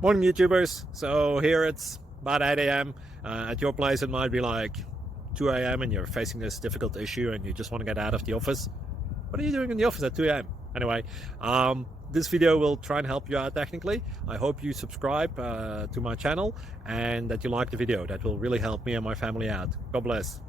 Morning YouTubers. So here it's about 8 a.m. At your place it might be like 2 a.m. and you're facing this difficult issue and you just want to get out of the office. What are you doing in the office at 2 a.m.? Anyway, this video will try and help you out technically. I hope you subscribe to my channel and that you like the video. That will really help me and my family out. God bless.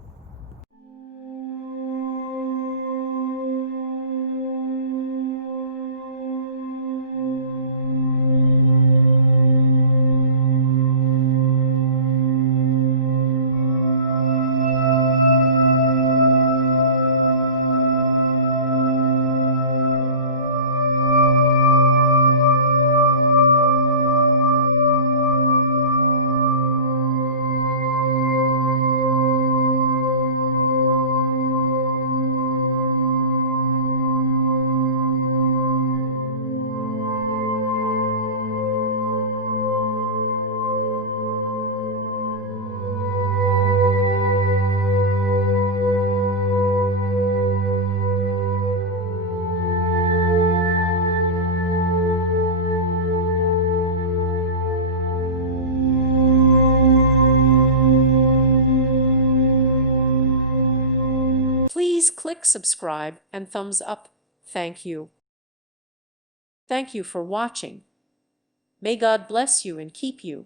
Please click subscribe and thumbs up. Thank you. Thank you for watching. May God bless you and keep you.